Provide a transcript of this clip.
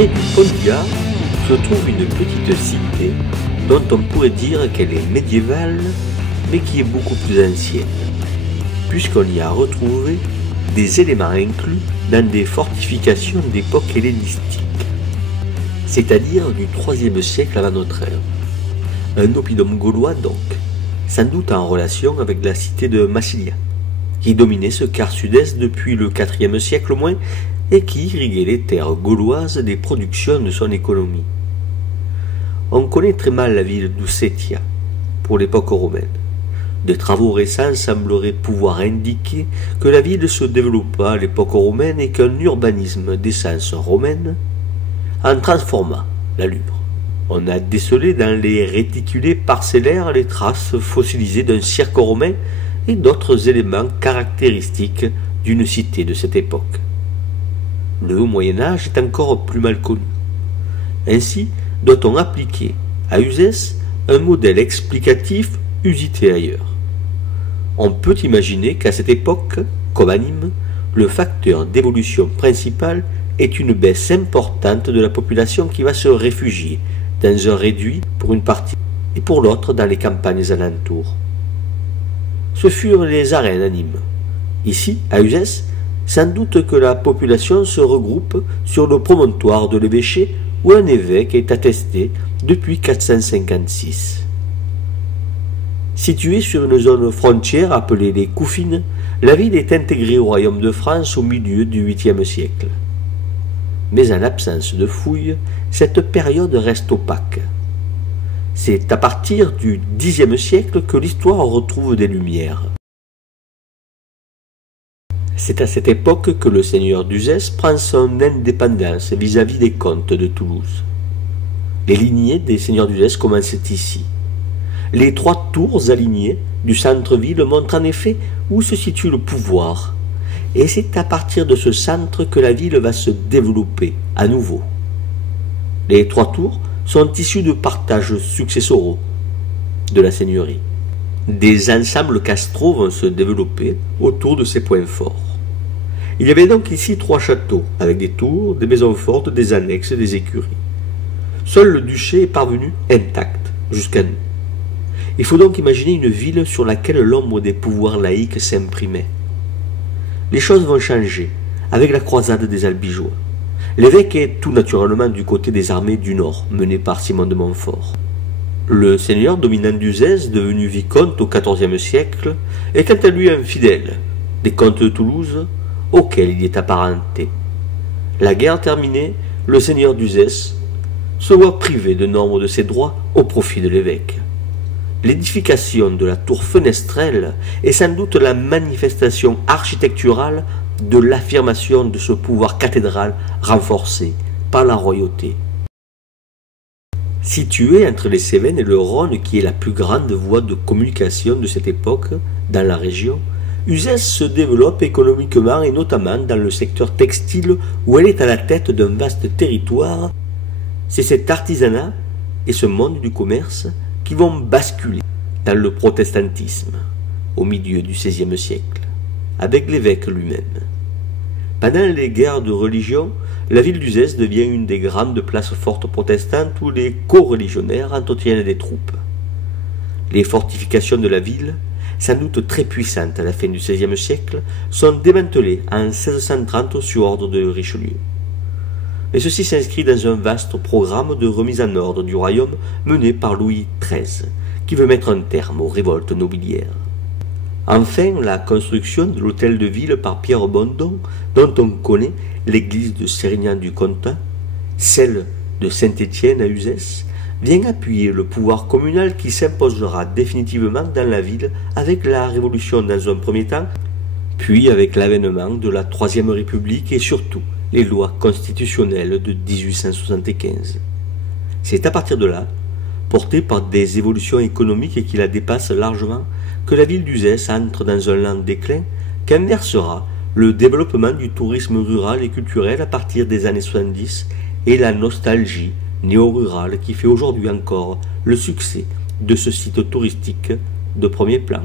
Près du Pontiac se trouve une petite cité dont on pourrait dire qu'elle est médiévale, mais qui est beaucoup plus ancienne, puisqu'on y a retrouvé des éléments inclus dans des fortifications d'époque hellénistique, c'est-à-dire du IIIe siècle avant notre ère. Un oppidum gaulois donc, sans doute en relation avec la cité de Massilia, qui dominait ce quart sud-est depuis le IVe siècle au moins, et qui irriguait les terres gauloises des productions de son économie. On connaît très mal la ville d'Usetia pour l'époque romaine. Des travaux récents sembleraient pouvoir indiquer que la ville se développa à l'époque romaine et qu'un urbanisme d'essence romaine en transforma l'allure. On a décelé dans les réticulés parcellaires les traces fossilisées d'un cirque romain et d'autres éléments caractéristiques d'une cité de cette époque. Le Haut Moyen-Âge est encore plus mal connu. Ainsi doit-on appliquer à Uzès un modèle explicatif usité ailleurs. On peut imaginer qu'à cette époque, comme à Nîmes, le facteur d'évolution principal est une baisse importante de la population qui va se réfugier dans un réduit pour une partie et pour l'autre dans les campagnes alentours. Ce furent les arènes à Nîmes. Ici, à Uzès, sans doute que la population se regroupe sur le promontoire de l'évêché où un évêque est attesté depuis 456. Située sur une zone frontière appelée les Couffines, la ville est intégrée au royaume de France au milieu du 8e siècle. Mais en absence de fouilles, cette période reste opaque. C'est à partir du Xe siècle que l'histoire retrouve des lumières. C'est à cette époque que le seigneur d'Uzès prend son indépendance vis-à-vis des comtes de Toulouse. Les lignées des seigneurs d'Uzès commencent ici. Les 3 tours alignées du centre-ville montrent en effet où se situe le pouvoir, et c'est à partir de ce centre que la ville va se développer à nouveau. Les 3 tours sont issus de partages successoraux de la seigneurie. Des ensembles castraux vont se développer autour de ces points forts. Il y avait donc ici 3 châteaux, avec des tours, des maisons fortes, des annexes, des écuries. Seul le duché est parvenu intact jusqu'à nous. Il faut donc imaginer une ville sur laquelle l'ombre des pouvoirs laïques s'imprimait. Les choses vont changer avec la croisade des Albigeois. L'évêque est tout naturellement du côté des armées du Nord, menées par Simon de Montfort. Le seigneur dominant d'Uzès, devenu vicomte au XIVe siècle, est quant à lui un fidèle des comtes de Toulouse, auquel il est apparenté. La guerre terminée, le seigneur d'Uzès se voit privé de nombre de ses droits au profit de l'évêque. L'édification de la tour fenestrelle est sans doute la manifestation architecturale de l'affirmation de ce pouvoir cathédral renforcé par la royauté. Située entre les Cévennes et le Rhône, qui est la plus grande voie de communication de cette époque dans la région, Uzès se développe économiquement et notamment dans le secteur textile où elle est à la tête d'un vaste territoire. C'est cet artisanat et ce monde du commerce qui vont basculer dans le protestantisme au milieu du XVIe siècle, avec l'évêque lui-même. Pendant les guerres de religion, la ville d'Uzès devient une des grandes places fortes protestantes où les coreligionnaires entretiennent des troupes. Les fortifications de la ville, sans doute très puissantes à la fin du XVIe siècle, sont démantelées en 1630 sur ordre de Richelieu. Mais ceci s'inscrit dans un vaste programme de remise en ordre du royaume mené par Louis XIII, qui veut mettre un terme aux révoltes nobiliaires. Enfin, la construction de l'hôtel de ville par Pierre Bondon, dont on connaît l'église de Sérignan-du-Comtat, celle de Saint-Étienne à Uzès, vient appuyer le pouvoir communal qui s'imposera définitivement dans la ville avec la Révolution dans un premier temps, puis avec l'avènement de la Troisième République et surtout les lois constitutionnelles de 1875. C'est à partir de là, portée par des évolutions économiques qui la dépassent largement, que la ville d'Uzès entre dans un lent déclin qu'inversera le développement du tourisme rural et culturel à partir des années 70 et la nostalgie néo-rurale qui fait aujourd'hui encore le succès de ce site touristique de premier plan.